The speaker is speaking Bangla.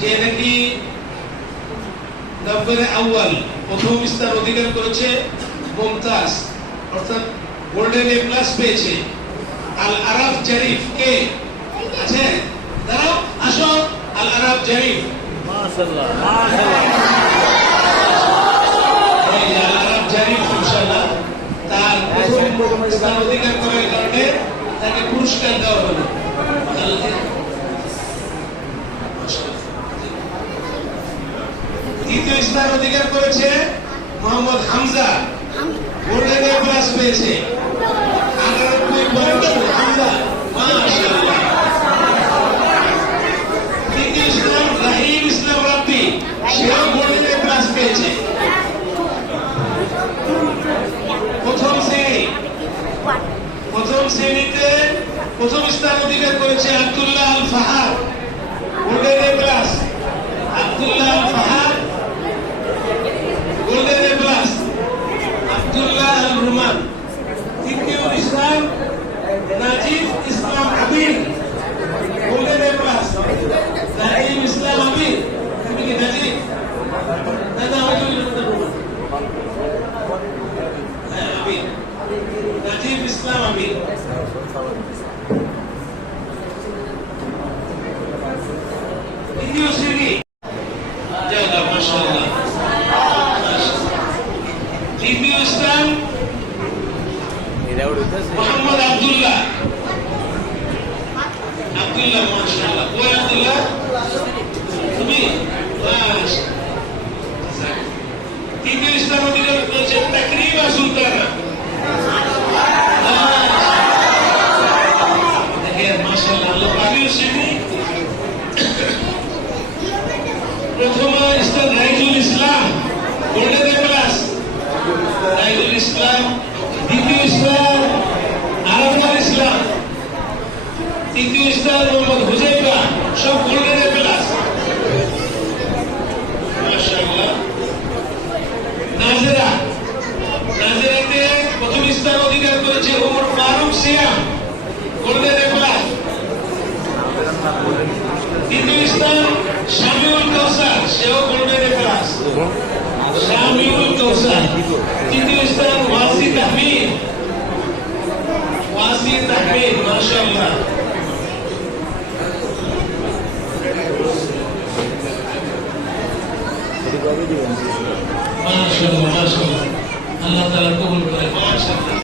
যে নাকি নব্বরে আউয়াল প্রথম স্থান অধিকার করেছে মুমতাজ, অর্থাৎ গোল্ডেন এ প্লাস পেয়েছে। আল আরাফ জারিফ কে আছে? দাঁড়াও, আসো। আল আরাফ জারিফ, মাশাআল্লাহ মাশাআল্লাহ। এই আল আরাফ জারিফ ইনশাআল্লাহ তার প্রথম স্থান অধিকার করার কারণে তাকে পুরস্কার দেওয়া হলো। দ্বিতীয় স্থান অধিকার করেছে Mohammad Hamza, golden A plus পেয়েছে। 98 হামজা, মাশাআল্লাহ। তৃতীয় স্থান রাহিম ইসলাম রাব্বি, সেও গোল্ডেন এ প্লাস পেয়েছে। প্রথম শ্রেণীতে প্রথম স্থান অধিকার করেছে Abdullah Al Fahad, golden A plus. Abdullah Al Fahad golden A plus. Abdullah Al Ruman. তৃতীয় স্থান Najib Islam Abir, golden A plus. Najib Islam Abir, তুমি কি নাজিব? দাদা আবির, নাজিব ইসলাম আবির। তৃতীয় শ্রেণী, মাশাআল্লাহ। তৃতীয় স্থান মোহাম্মদ আব্দুল্লাহ, আব্দুল্লাহ মাশাআল্লাহ। ওই আব্দুল্লাহ তুমি? তৃতীয় স্থান অধিকার করেছে তাকরিমা সুলতানা। দেখেন মাশাআল্লাহ, আল্লাহ পাকের শ্রেণী। প্রথম স্থান রাইজুল ইসলাম, গোল্ডেন এ প্লাস। রাইজুল ইসলাম। দ্বিতীয় স্থান আরাফাত ইসলাম। তৃতীয় স্থান মোহাম্মদ হুজাইফা, সব গোল্ডেন এ প্লাস। মাশাআল্লাহ। নাজেরা, নাজেরাতে প্রথম স্থান অধিকার করেছে ওমর ফারুক সিয়াম, গোল্ডেন এ প্লাস। তৃতীয় স্থান শামিউল কাউসার, সেও গোল্ডেন এ প্লাস। শামিউল কাউসার। তৃতীয় স্থান ওয়াসি তাহমিদ, ওয়াসি তাহমিদ মাশাআল্লাহ। মাশাআল্লাহ মাশাআল্লাহ, আল্লাহ তাআলা কবুল করে। মাশাআল্লাহ।